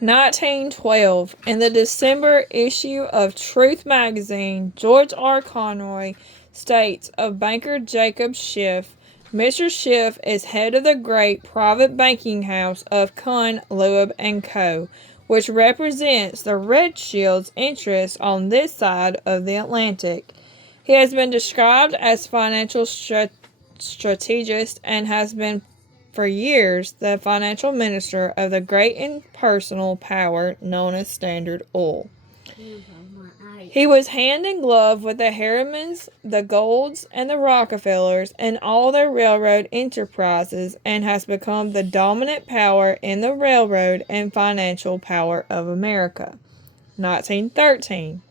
1912, in the December issue of Truth magazine, George R. Conroy states of banker Jacob Schiff, Mr. Schiff is head of the great private banking house of Kuhn, Loeb & Co., which represents the Red Shield's interests on this side of the Atlantic. He has been described as financial strategist and has been for years the financial minister of the great impersonal power known as Standard Oil. He was hand in glove with the Harrimans, the Goulds, and the Rockefellers in all their railroad enterprises and has become the dominant power in the railroad and financial power of America. 1913.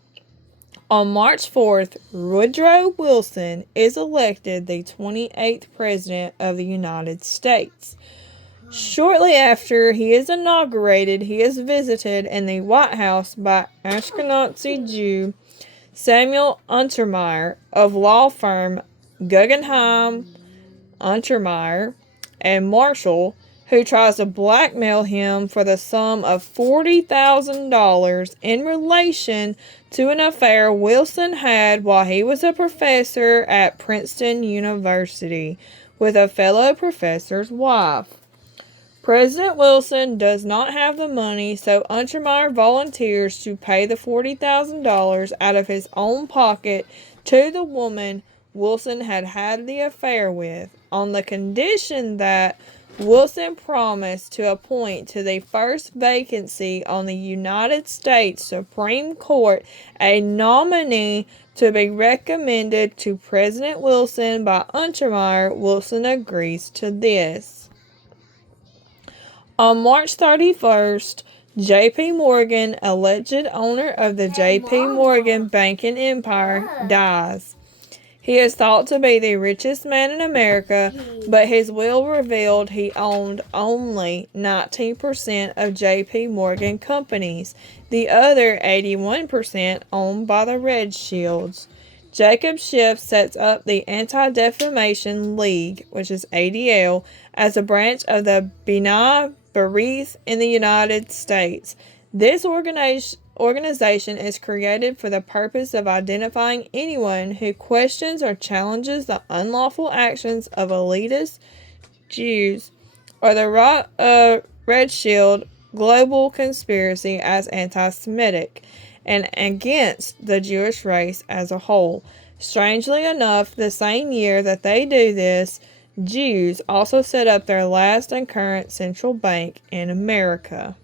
On March 4th, Woodrow Wilson is elected the 28th President of the United States. Shortly after he is inaugurated, he is visited in the White House by Ashkenazi Jew Samuel Untermeyer of law firm Guggenheim, Untermeyer, and Marshall, who tries to blackmail him for the sum of $40,000 in relation to an affair Wilson had while he was a professor at Princeton University with a fellow professor's wife. President Wilson does not have the money, so Untermeyer volunteers to pay the $40,000 out of his own pocket to the woman Wilson had had the affair with, on the condition that Wilson promised to appoint to the first vacancy on the United States Supreme Court a nominee to be recommended to President Wilson by Untermeyer. Wilson agrees to this. On March 31st, J.P. Morgan, alleged owner of the J.P. Morgan banking empire, dies. He is thought to be the richest man in America, but his will revealed he owned only 19% of J.P. Morgan companies, the other 81% owned by the Red Shields. Jacob Schiff sets up the Anti-Defamation League, which is ADL, as a branch of the B'nai B'rith in the United States. This organization is created for the purpose of identifying anyone who questions or challenges the unlawful actions of elitist Jews or the Red Shield global conspiracy as anti-Semitic and against the Jewish race as a whole. Strangely enough, the same year that they do this, Jews also set up their last and current central bank in America.